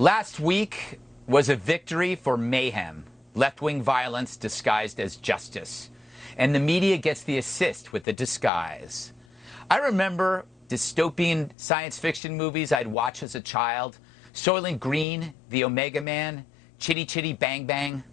Last week was a victory for mayhem, left-wing violence disguised as justice. And the media gets the assist with the disguise. I remember dystopian science fiction movies I'd watch as a child, Soylent Green, The Omega Man, Chitty Chitty Bang Bang,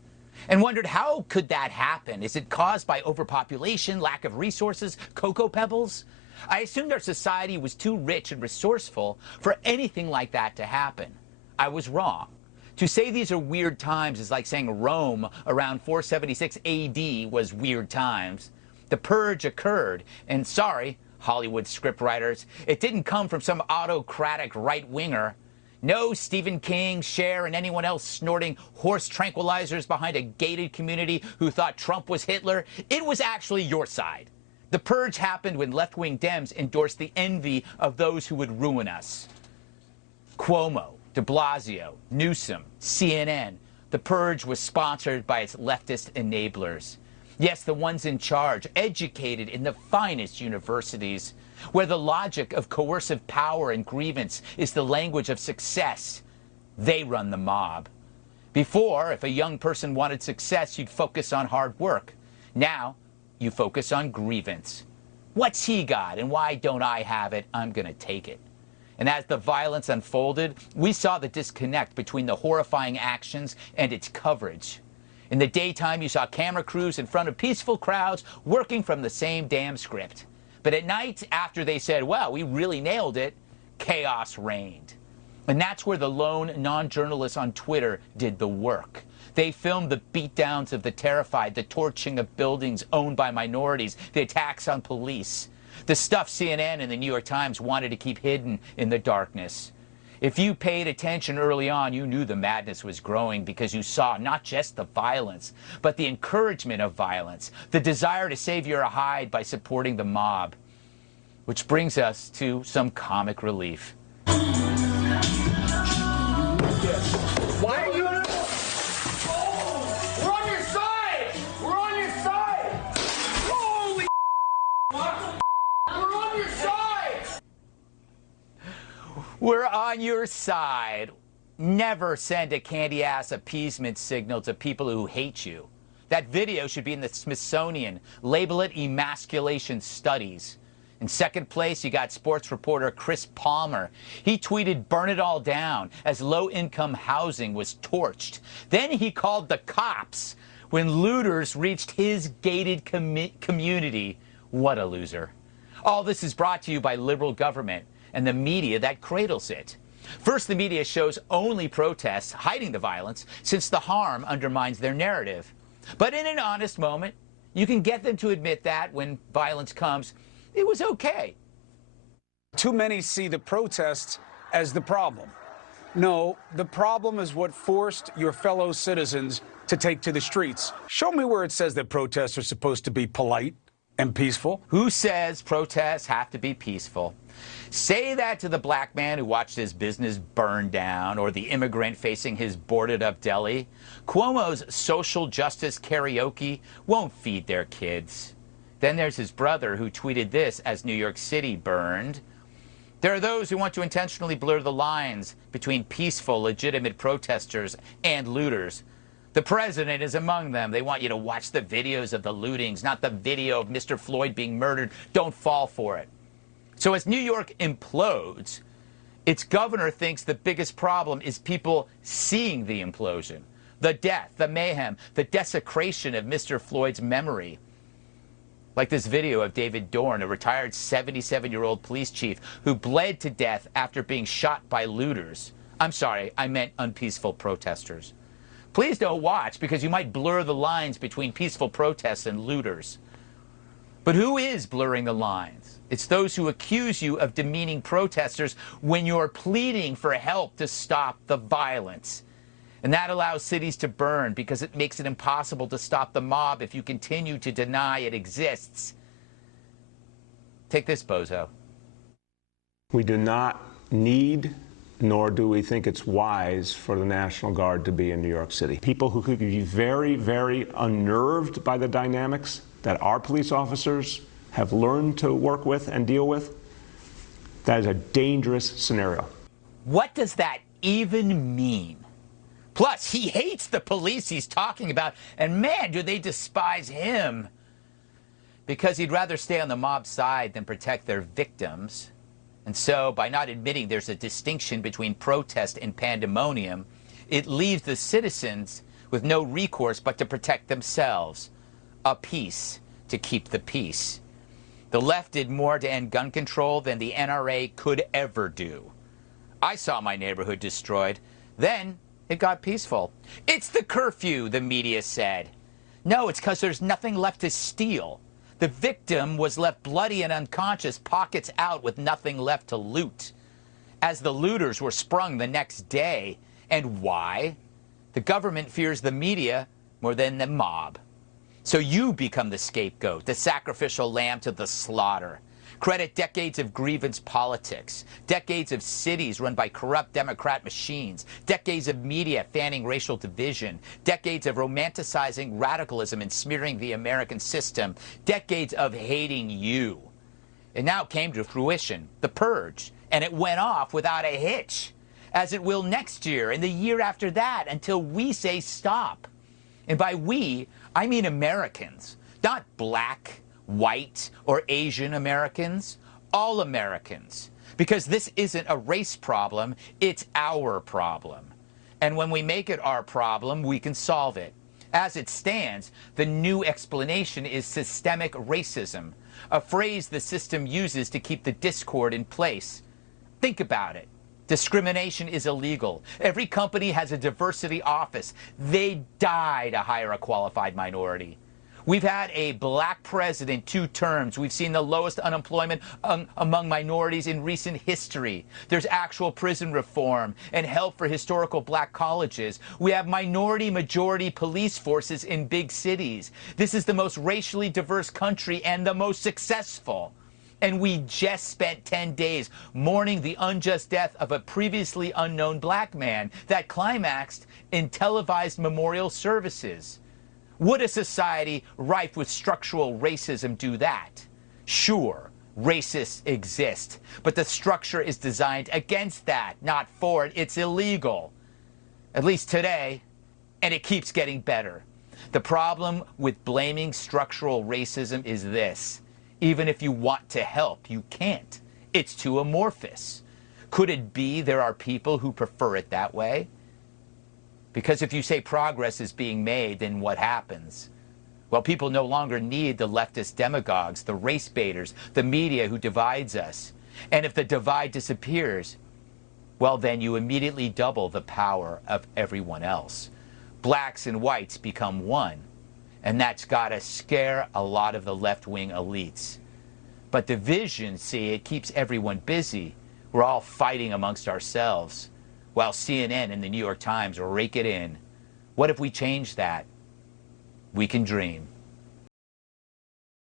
and wondered how could that happen? Is it caused by overpopulation, lack of resources, Cocoa Pebbles? I assumed our society was too rich and resourceful for anything like that to happen. I was wrong. To say these are weird times is like saying Rome around 476 AD was weird times. The purge occurred, and sorry, Hollywood scriptwriters, it didn't come from some autocratic right-winger. No Stephen King, Cher, and anyone else snorting horse tranquilizers behind a gated community who thought Trump was Hitler. It was actually your side. The purge happened when left-wing Dems endorsed the envy of those who would ruin us. Cuomo, de Blasio, Newsom, CNN. The purge was sponsored by its leftist enablers. Yes, the ones in charge, educated in the finest universities, where the logic of coercive power and grievance is the language of success. They run the mob. Before, if a young person wanted success, you'd focus on hard work. Now, you focus on grievance. What's he got, and why don't I have it? I'm going to take it. And as the violence unfolded, we saw the disconnect between the horrifying actions and its coverage. In the daytime, you saw camera crews in front of peaceful crowds working from the same damn script. But at night, after they said, well, we really nailed it, chaos reigned. And that's where the lone non-journalists on Twitter did the work. They filmed the beatdowns of the terrified, the torching of buildings owned by minorities, the attacks on police. The stuff CNN and the New York Times wanted to keep hidden in the darkness. If you paid attention early on, you knew the madness was growing because you saw not just the violence, but the encouragement of violence, the desire to save your hide by supporting the mob. Which brings us to some comic relief. Why are you... We're on your side! We're on your side! Holy We're on your side! We're on your side. Never send a candy-ass appeasement signal to people who hate you. That video should be in the Smithsonian. Label it Emasculation Studies. In second place, you got sports reporter Chris Palmer. He tweeted, "Burn it all down," as low-income housing was torched. Then he called the cops when looters reached his gated community. What a loser. All this is brought to you by liberal government and the media that cradles it. First, the media shows only protests, hiding the violence, since the harm undermines their narrative. But in an honest moment, you can get them to admit that when violence comes, it was okay. Too many see the protests as the problem. No, the problem is what forced your fellow citizens to take to the streets. Show me where it says that protests are supposed to be polite and peaceful. Who says protests have to be peaceful? Say that to the black man who watched his business burn down, or the immigrant facing his boarded-up deli. Cuomo's social justice karaoke won't feed their kids. Then there's his brother who tweeted this as New York City burned. There are those who want to intentionally blur the lines between peaceful, legitimate protesters and looters. The president is among them. They want you to watch the videos of the lootings, not the video of Mr. Floyd being murdered. Don't fall for it. So as New York implodes, its governor thinks the biggest problem is people seeing the implosion, the death, the mayhem, the desecration of Mr. Floyd's memory. Like this video of David Dorn, a retired 77-year-old police chief who bled to death after being shot by looters. I'm sorry, I meant unpeaceful protesters. Please don't watch, because you might blur the lines between peaceful protests and looters. But who is blurring the lines? It's those who accuse you of demeaning protesters when you're pleading for help to stop the violence. And that allows cities to burn because it makes it impossible to stop the mob if you continue to deny it exists. Take this, bozo. We do not need, nor do we think it's wise for the National Guard to be in New York City. People who could be very, very unnerved by the dynamics that our police officers have learned to work with and deal with, that is a dangerous scenario. What does that even mean. Plus, he hates the police he's talking about, and man, do they despise him. Because he'd rather stay on the mob's side than protect their victims. And so, by not admitting there's a distinction between protest and pandemonium, it leaves the citizens with no recourse but to protect themselves. A peace to keep the peace. The left did more to end gun control than the NRA could ever do. I saw my neighborhood destroyed. Then it got peaceful. It's the curfew, the media said. No, it's because there's nothing left to steal. The victim was left bloody and unconscious, pockets out with nothing left to loot. As the looters were sprung the next day. And why? The government fears the media more than the mob. So you become the scapegoat, the sacrificial lamb to the slaughter. Credit decades of grievance politics, decades of cities run by corrupt Democrat machines, decades of media fanning racial division, decades of romanticizing radicalism and smearing the American system, decades of hating you. It now came to fruition, the purge, and it went off without a hitch, as it will next year and the year after that, until we say stop. And by we, I mean Americans, not black, white, or Asian Americans, all Americans. Because this isn't a race problem, it's our problem. And when we make it our problem, we can solve it. As it stands, the new explanation is systemic racism, a phrase the system uses to keep the discord in place. Think about it. Discrimination is illegal. Every company has a diversity office. They die to hire a qualified minority. We've had a black president 2 terms. We've seen the lowest unemployment among minorities in recent history. There's actual prison reform and help for historical black colleges. We have minority-majority police forces in big cities. This is the most racially diverse country and the most successful. And we just spent 10 days mourning the unjust death of a previously unknown black man that climaxed in televised memorial services. Would a society rife with structural racism do that? Sure, racists exist, but the structure is designed against that, not for it. It's illegal. At least today, and it keeps getting better. The problem with blaming structural racism is this. Even if you want to help, you can't. It's too amorphous. Could it be there are people who prefer it that way? Because if you say progress is being made, then what happens? Well, people no longer need the leftist demagogues, the race baiters, the media who divides us. And if the divide disappears, well, then you immediately double the power of everyone else. Blacks and whites become one. And that's got to scare a lot of the left-wing elites. But division, see, it keeps everyone busy. We're all fighting amongst ourselves, while CNN and the New York Times rake it in. What if we change that? We can dream.